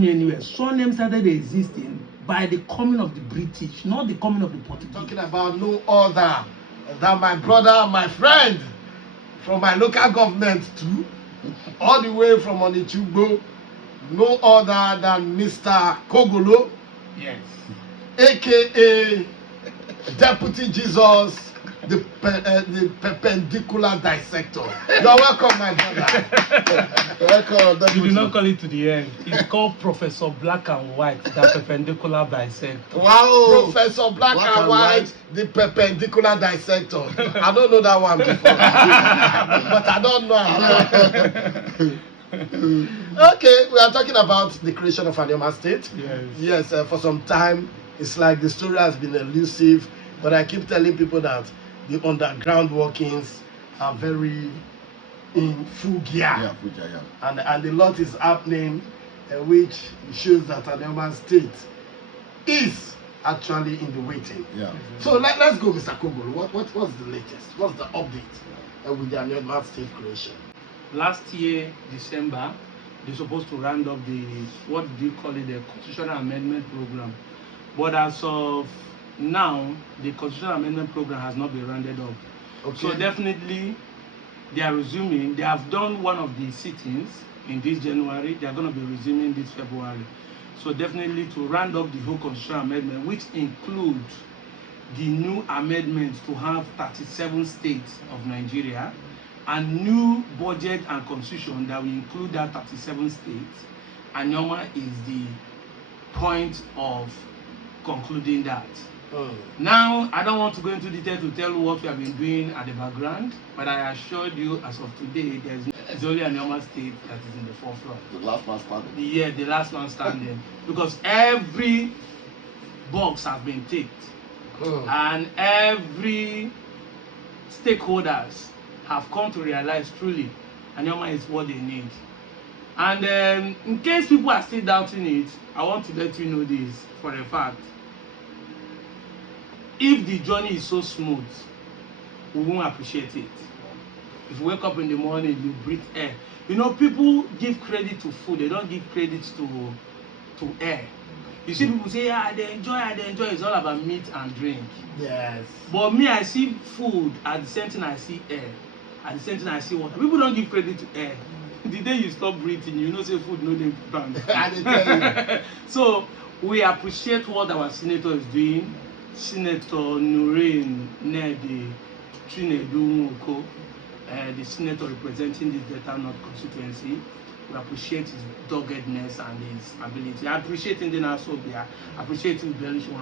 me anywhere. Surname started existing by the coming of the British, not the coming of the Portuguese. Talking about no other than my brother, my friend, from my local government too, all the way from Onichugbo, no other than Mr. Kogolo, Yes. aka Deputy Jesus, the perpendicular dissector. You're welcome, my brother. Welcome. You do not call it to the end. It's called Professor Black and White, the perpendicular dissector. Wow, Professor Black and White, the perpendicular dissector. I don't know that one before, but I don't know. Okay, we are talking about the creation of Anioma State. Yes. Yes, for some time, it's like the story has been elusive, but I keep telling people that the underground workings are very in full gear. Yeah, full gear, yeah. And a lot is happening, which shows that Anioma State is actually in the waiting. Yeah. So let's go, Mr. Kogolo. What's the latest? What's the update with the Anioma State creation? Last year, December, they're supposed to round up the, what do you call it, the Constitutional Amendment Program. But as of now, the Constitutional Amendment Program has not been rounded up. Okay. So definitely, they are resuming. They have done one of the sittings in this January. They are going to be resuming this February. So definitely to round up the whole Constitutional Amendment, which includes the new amendments to have 37 states of Nigeria, and new budget and constitution that will include that 37 states. Anioma is the point of concluding that. Now, I don't want to go into detail to tell you what we have been doing at the background, but I assured you as of today, there's only Anioma State that is in the forefront. The last man standing. Yeah, the last one standing. Because every box has been ticked, and every stakeholders have come to realize truly Anioma is what they need. And in case people are still doubting it, I want to let you know this for a fact. If the journey is so smooth, we won't appreciate it. If you wake up in the morning, you breathe air. You know, people give credit to food, they don't give credit to air. You see people say, yeah, they enjoy. It's all about meat and drink. Yes. But me, I see food at the same time I see air. At the same time I see water. People don't give credit to air. The day you stop breathing, you know say food no dey important. So we appreciate what our senator is doing. Senator Nureen Nedi Chinedu Nwoko, the senator representing this Delta North constituency. We appreciate his doggedness and his ability. I appreciate him in Asobia. I appreciate him very much.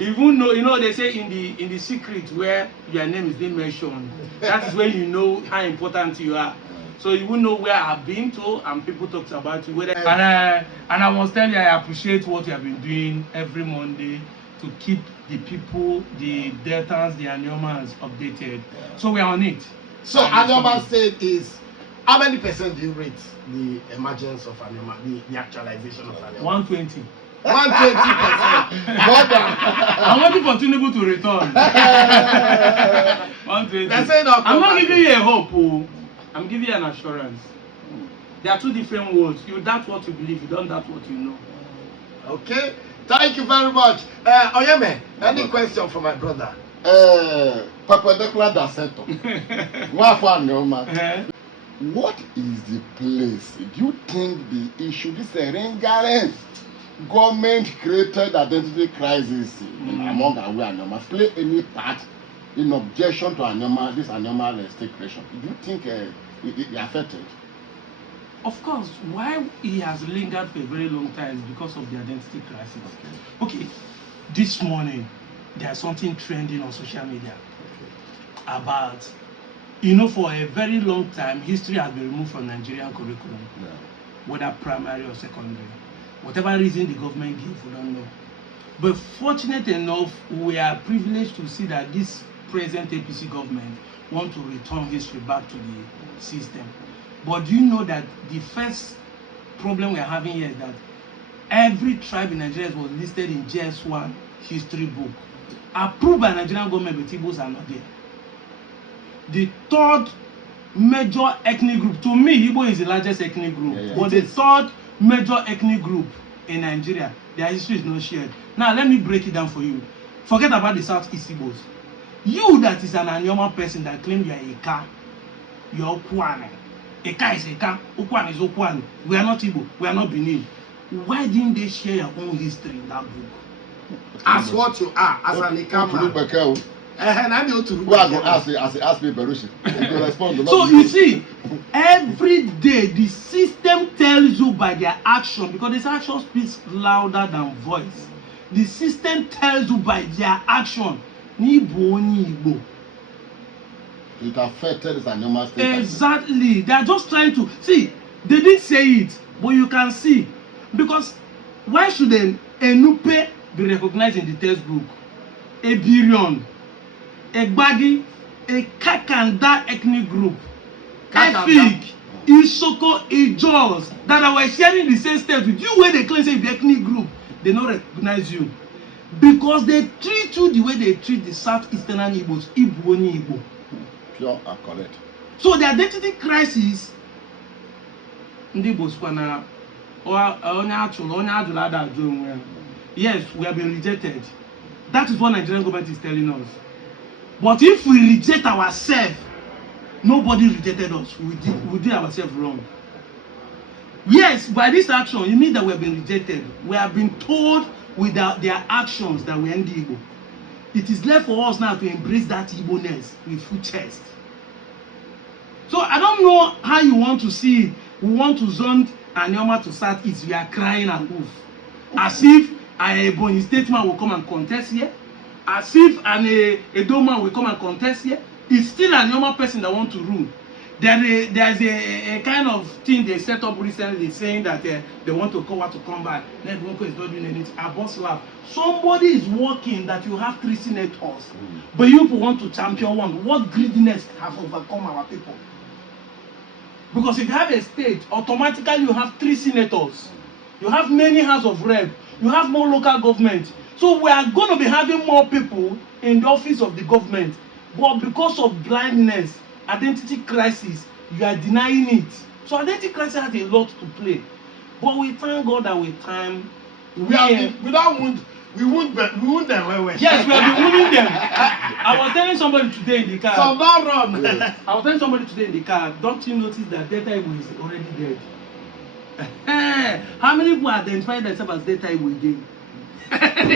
Even know, you know, they say in the secret where your name is being mentioned, that is when you know how important you are. So you will know where I've been to, and people talk about you. And I must tell you, I appreciate what you have been doing every Monday to keep the people, the Deltans, the Aniomas updated. So we are on it. So Anioma State is, how many percent do you rate the emergence of Anioma, the actualization of Anioma? 120. 120%. More than. I'm waiting for Tinubu to return. 120. I'm not giving you a hope. Oh. I'm giving you an assurance. There are two different words. You doubt what you believe, you don't doubt what you know. Okay. Thank you very much. Oyeme, any question for my brother? Perpendicular dissector. What is the place? Do you think the issue, this ringing government created identity crisis among our Anioma play any part in objection to Anioma, this Anioma state creation? Do you think it affected? Of course, why he has lingered for a very long time is because of the identity crisis. Okay, this morning there's something trending on social media about, you know, for a very long time, history has been removed from Nigerian curriculum, whether primary or secondary. Whatever reason the government gives, we don't know. But fortunate enough, we are privileged to see that this present APC government want to return history back to the system. But do you know that the first problem we are having here is that every tribe in Nigeria was listed in JS1 history book, approved by Nigerian government, but Igbos are not there. The third major ethnic group, to me, Igbo is the largest ethnic group, but the third major ethnic group in Nigeria. Their history is not shared. Now let me break it down for you. Forget about the Southeast Igbos. You that is an Anioma person that claim you are Ika, you are Okwane. Ika is Ika, Okwane is Okwane. We are not Igbo, we are not Benin. Why didn't they share your own history in that book? As what you are, as an Ikama. Well, I go ask me Berushi. He will respond. So you see, every day the system tells you by their action, because this action speaks louder than voice. The system tells you by their action. It affected his Anioma state. Exactly. They are just trying to see. They didn't say it, but you can see. Because why should an Enupe be recognized in the textbook? A Birion, a Gbagi, a Kakanda ethnic group, Efik, Isoko, Ijos, that are sharing the same state with you where they claim say the ethnic group, they don't recognize you. Because they treat you the way they treat the Southeastern Igbos, Igbo ni Igbo. Pure and correct. So the identity crisis, ndị Igbo sikwa na onye ajụrụ ada ajụ onwe ya. Yes, we have been rejected. That is what Nigerian government is telling us. But if we reject ourselves, nobody rejected us. We did ourselves wrong. Yes, by this action, you mean that we have been rejected. We have been told with their actions that we are Igbo. It is left for us now to embrace that Igbo-ness with full chest. So I don't know how you want to see it. We want to zone Anioma to Southeast. We are crying and move. As if a Ebonyi statement will come and contest here. As if an Edoma will come and contest here. It's still an Anioma person that want to rule. There's a kind of thing they set up recently saying that they want to come back. Network is not doing anything. A boss lab. Somebody is working that you have 3 senators, but you want to champion one. What greediness have overcome our people? Because if you have a state, automatically you have 3 senators. You have many House of Rep. You have more local government. So we are going to be having more people in the office of the government. But because of blindness, identity crisis, you are denying it. So identity crisis has a lot to play. But we thank God that with time, we wound them well. Yes, we have been wounding them. I was telling somebody today in the car. So not run. I was telling somebody today in the car, don't you notice that Delta Igbo is already dead? How many people identify themselves as Delta Igbo again?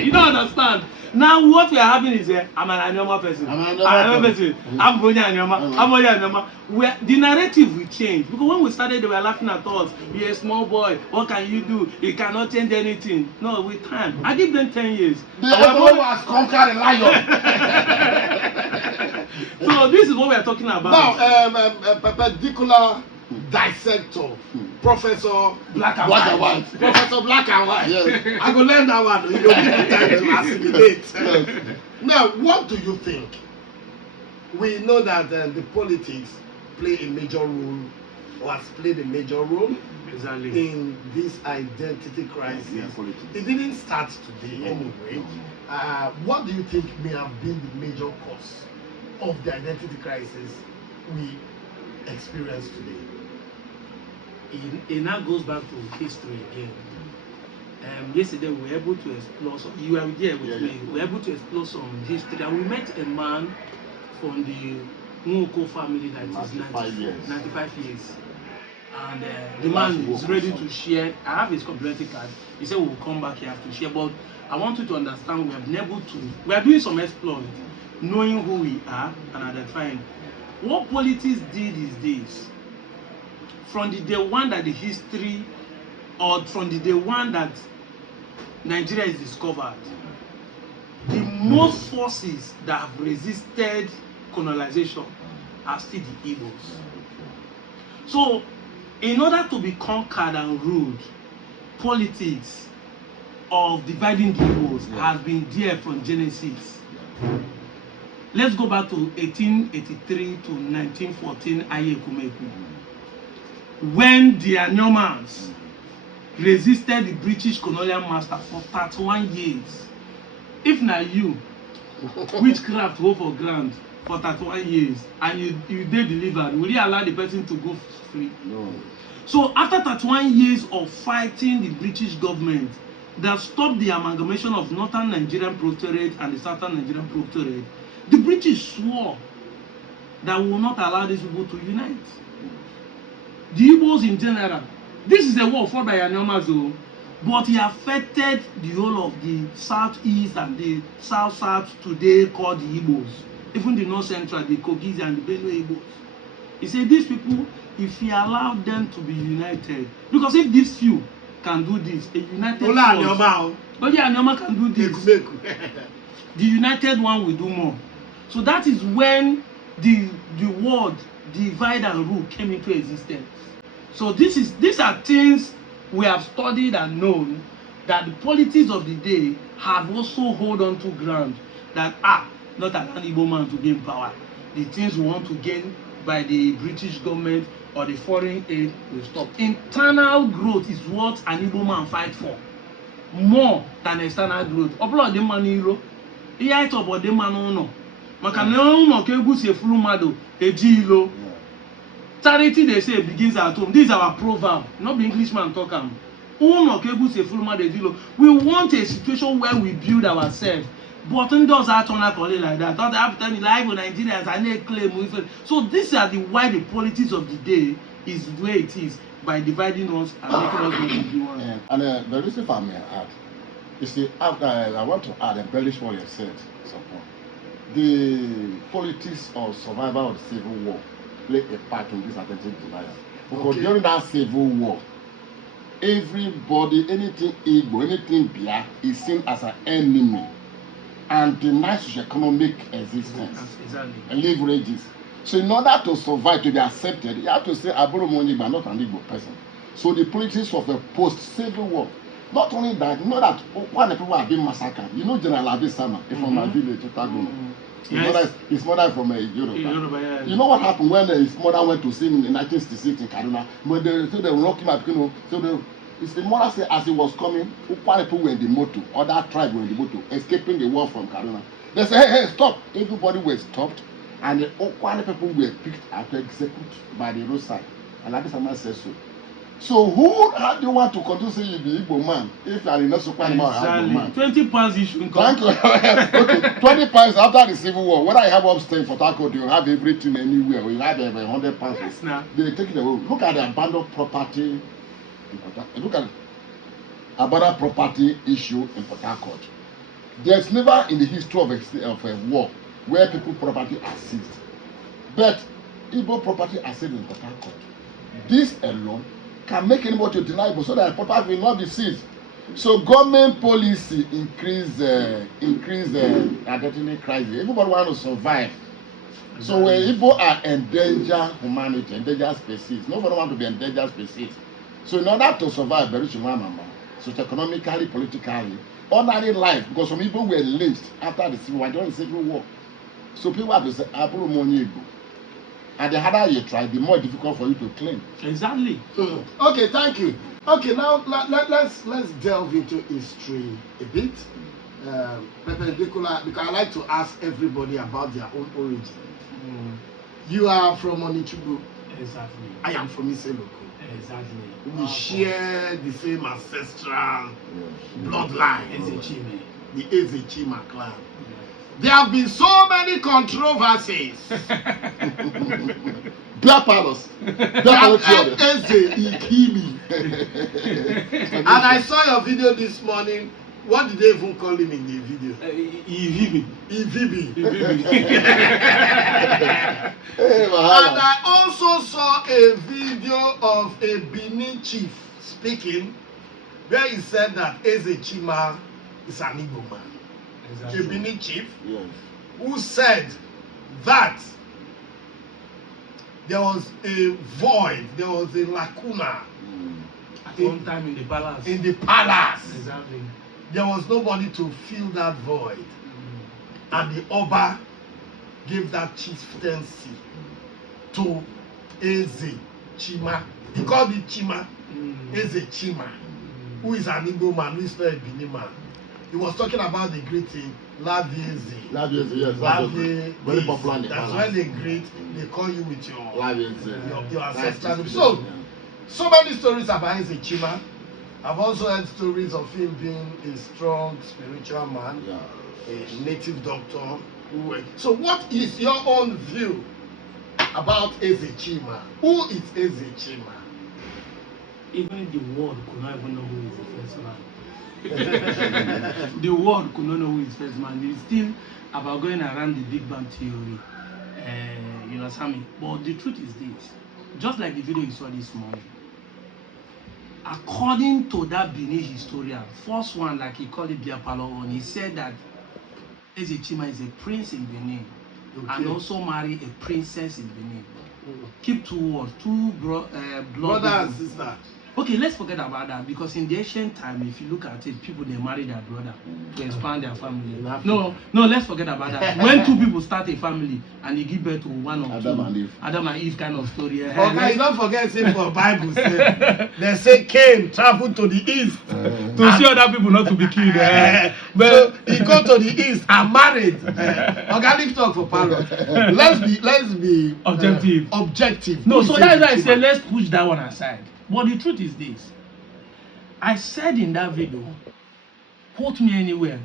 You don't understand. Now what we are having is I'm an Anioma person. I'm Bonya Anioma. I'm Bonya Anioma. The narrative will change. Because when we started, they were laughing at us. You're a small boy. What can you do? You cannot change anything. No, with time. I give them 10 years. The Anioma has conquered a lion. So this is what we are talking about. Now, perpendicular dissector, Professor Black and White. Professor Black and White. Yes. I go learn that one. You go give me time to assimilate. Yes. Now, what do you think? We know that the politics play a major role, or has played a major role in this identity crisis. Yeah, it didn't start today anyway. What do you think may have been the major cause of the identity crisis we experience today? It now goes back to history again. Yesterday we were able to explore some. You were there with me. We were able to explore some history, and we met a man from the Nwoko family that is 95 years. And the man is ready to share. I have his complimentary card. He said we will come back here to share. But I want you to understand we have been able to. We are doing some exploring, knowing who we are and identifying. What politics did is this. From the day one that the history, or from the day one that Nigeria is discovered, the most forces that have resisted colonization are still the Igbos. So, in order to be conquered and ruled, politics of dividing the Igbos has been there from Genesis. Let's go back to 1883 to 1914 Ayekumeku. When the Aniomans resisted the British colonial master for 31 years. If not you, witchcraft hold for ground for 31 years and you did deliver, will you allow the person to go free? No. So after 31 years of fighting the British government that stopped the amalgamation of Northern Nigerian Protectorate and the Southern Nigerian Protectorate, the British swore that we will not allow these people to unite. The Igbos in general, this is a war fought by Anioma, but it affected the whole of the southeast and the south today called the Igbos. Even the north central, the Kogis and the Benue Igbos. He said these people, if he allowed them to be united, because if these few can do this, a united force, only Anioma can do this. The united one will do more. So that is when the word divide and rule came into existence. So these are things we have studied and known, that the politics of the day have also hold on to ground, that not an Igbo man to gain power. The things we want to gain by the British government or the foreign aid will stop. Internal growth is what an Igbo man fight for more than external growth. Opolo de maniro, iya ito bo de manono. Maka na uno ke egusi efulu mado eji ilo. Charity, they say, begins at home. This is our proverb. Not the Englishman talk am. Uno ke egusi efulu mado eji ilo. We want a situation where we build ourselves. But those are turn out like that. Don't have to tell me live on Nigerians and they claim. So these are the why the politics of the day is the way it is, by dividing us and making us not to be one. And the reason for me add, you see, after I want to add embellish what you said. The politics of survival of the civil war play a part in this attempted denial. Because during that civil war, everybody, anything Igbo, anything Bia is seen as an enemy and denies socio-economic existence and leverages. So in order to survive, to be accepted, you have to say Aburo Monyiba, not an Igbo person. So the politics of a post-civil war, not only that, you know that when the people have been massacred, you know General Abisama from my village to Tagono. His mother from Europe. Yeah. You know what happened when his mother went to see him in 1966 in Kaduna? When they were locking up, his mother said as he was coming, people were in the motor, other tribes were in the motor, escaping the war from Kaduna. They said, hey, stop. Everybody was stopped, and the Okwani people were picked up to execute by the roadside. And Abisama said so. So how do you want to continue saying you be Igbo man if you are in a super Igbo man? 20 pounds you should come. Thank you. Okay, 20 pounds after the Civil War. When I have upstairs for Taco, you have everything anywhere. You have 100 pounds. Yes, now. They take it away. Look at the abandoned property. Look at abandoned property issue in Port Harcourt. There's never in the history of a war where people property are seized. But Igbo property are seized in Port Harcourt. This alone can make anybody to deny so that property will not be seized. So government policy increase identity crisis. Everybody want to survive. So when Igbo are endangered humanity, endangered species, nobody want to be endangered species. So in order to survive, socio-economically, politically, ordinary life, because some people were lynched after the Civil War, during the Civil War. So people have to say, Aburo Monyi Igbo. And the harder you try, the more difficult for you to claim. Exactly. Okay, thank you. Okay, now let's delve into history a bit. Perpendicular, because I like to ask everybody about their own origin. You are from Onichubu. Exactly. I am from Iseloko. Exactly. We share the same ancestral bloodline. Ezechime. The Ezechima clan. There have been so many controversies. Black Palace. And I saw your video this morning. What did they even call him in the video? Ivibi. And I also saw a video of a Benin chief speaking where he said that Ezechima is an Igbo man. Exactly. A Benin chief who said that there was a void, there was a lacuna at one time in the palace. In the palace. Exactly. There was nobody to fill that void. And the Oba gave that chieftaincy to Eze Chima. He called it Chima. Eze Chima, who is an Igbo man, who is not a Benin man. He was talking about the greeting, Lavieze. Lavieze, yes. Lavieze. Very popular. That's when they greet, they call you with your ancestral name. So, so many stories about Ezechima. I've also heard stories of him being a strong spiritual man, a native doctor. So what is your own view about Ezechima? Who is Ezechima? Even the world could not even know who is the first man. The world could not know who is the first man. It's still about going around the Big Bang theory. You know, Sammy. But the truth is this. Just like the video you saw this morning, according to that Benin historian, first one, like he called it Biapalo on, he said that Ezechima is a prince in Benin, and also married a princess in Benin. Keep two words, brother and sister. Okay, let's forget about that, because in the ancient time, if you look at it, people, they marry their brother to expand their family. No, let's forget about that. When two people start a family and they give birth to one or Adam and Eve kind of story. Okay, you don't forget simple Bible say, they say Cain traveled to the east to see other people not to be killed. But so he go to the east and married. Organic talk for parents. Let's be objective. No, so that's why I say let's push that one aside. But the truth is this. I said in that video, quote me anywhere,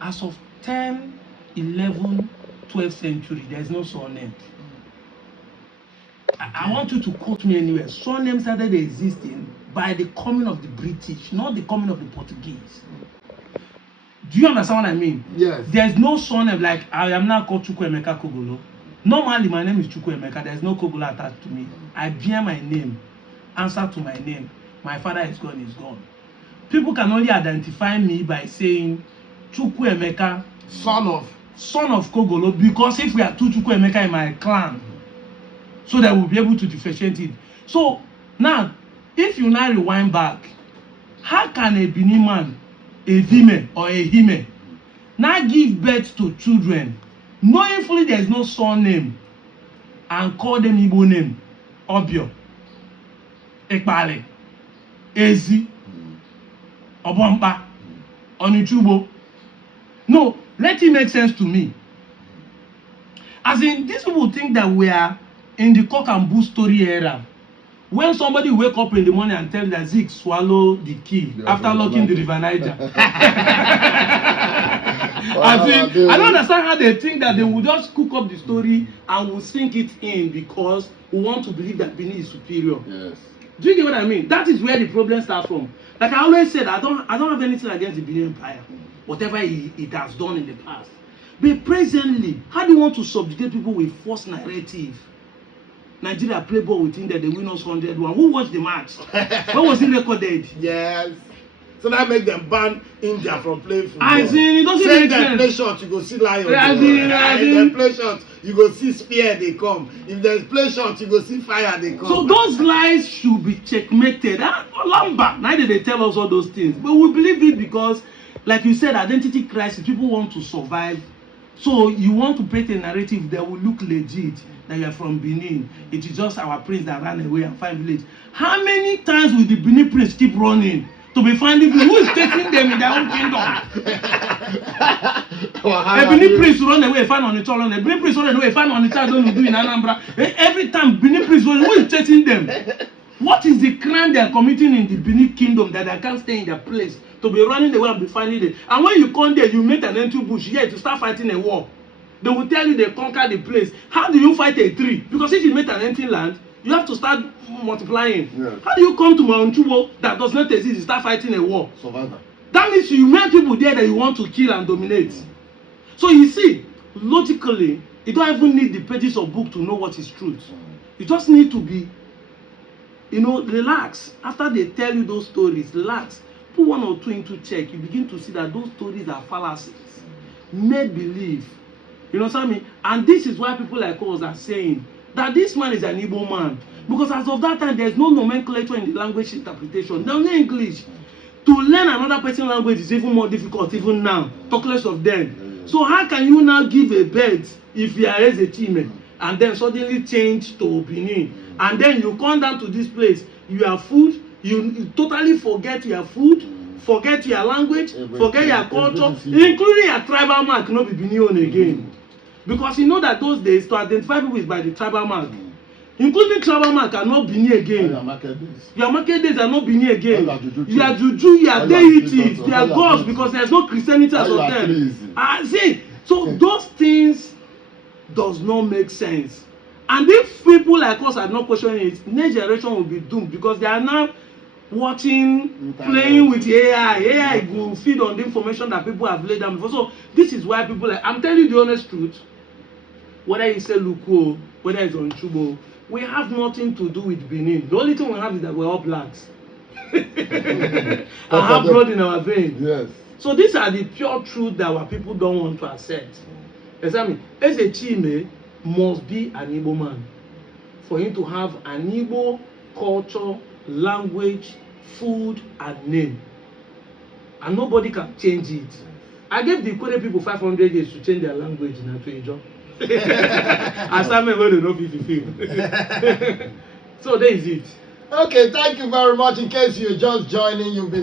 as of 10, 11, 12th century, there's no surname. I want you to quote me anywhere. Surname started existing by the coming of the British, not the coming of the Portuguese. Do you understand what I mean? Yes. There's no surname like I am now called Chukwuemeka Kogolo. Normally my name is Chukwuemeka. There's no Kogolo attached to me. I bear my name. Answer to my name. My father is gone, People can only identify me by saying Chukwuemeka, son of Kogolo, because if we are two Chukwuemeka in my clan, so that we'll be able to differentiate it. So now, if you now rewind back, how can a Benin man, a Vime or a Hime, now give birth to children, knowing fully there is no surname, and call them Igbo name, Obio, Ekpale, Ezi, Obompa, Onichubo? No, let it make sense to me. As in, these people think that we are in the cock and bull story era. When somebody wake up in the morning and tell that Zeke swallow the key after locking the River Niger. I don't understand how they think that they will just cook up the story and will sink it in because we want to believe that Benin is superior. Yes. Do you get what I mean? That is where the problem starts from. Like I always said, I don't have anything against the Benin Empire, whatever it has done in the past. But presently, how do you want to subjugate people with false narrative? Nigeria play ball with India, they win us 100-1. Who watched the match? When was it recorded? Yes. So that make them ban India from playing football. I see, it doesn't make sense. If they play shot, you go see lion. If they play shot, you go see spear, they come. If they play shot, you go see fire, they come. So those lies should be checkmated. Lamba, neither they tell us all those things. But we believe it because, like you said, identity crisis, people want to survive. So you want to paint a narrative that will look legit, that you are from Benin. It is just our prince that ran away and find village. How many times will the Benin prince keep running to be finding people? Who is taking them in their own kingdom? A Benin prince run away, find on the child. A Benin prince run away, find on the child. Don't do in Anambra. Every time Benin prince run, who is chasing them? What is the crime they are committing in the Benin kingdom that they can't stay in their place? To be running away and be finding them. And when you come there, you meet an empty bush here to start fighting a war. They will tell you they conquer the place. How do you fight a tree? Because if you meet an empty land, you have to start multiplying. Yeah. How do you come to Mount Chubo that does not exist and start fighting a war? Survivor. That means you met people there that you want to kill and dominate. So you see, logically, you don't even need the pages of book to know what is truth. You just need to be, relax. After they tell you those stories, relax. Put one or two into check. You begin to see that those stories are fallacies. Make believe. You know what I mean? And this is why people like us are saying that this man is an Igbo man. Because as of that time, there's no nomenclature in the language interpretation. There's no English. To learn another person's language is even more difficult even now. Talk less of them. So how can you now give a birth if you are as a team and then suddenly change to Benin? And then you come down to this place, you have food, you totally forget your food, forget your language, forget your culture, including your tribal mark, not be Benin again. Because you know that those days, to identify people is by the tribal mark. including travel mark are not Bini again. Your market days. Your market days are not Bini again. You are juju, you are All deities, your they are all gods your because there's no Christianity as all of your them. pleasing. See, so those things does not make sense. And if people like us are not questioning it, next generation will be doomed because they are now watching, playing with AI. AI will feed on the information that people have laid down before. So this is why people like, I'm telling you the honest truth, whether it's Luko, whether it's on Chubo, we have nothing to do with Benin. The only thing we have is that we're all blacks. And have blood in our veins. Yes. So these are the pure truth that our people don't want to accept. Examine, Eze Chime must be an Igbo man for him to have an Igbo culture, language, food, and name. And nobody can change it. I gave the Ikore people 500 years to change their language in Atuijo. As I may well know if. So there is it. Okay, thank you very much. In case you're just joining, you've been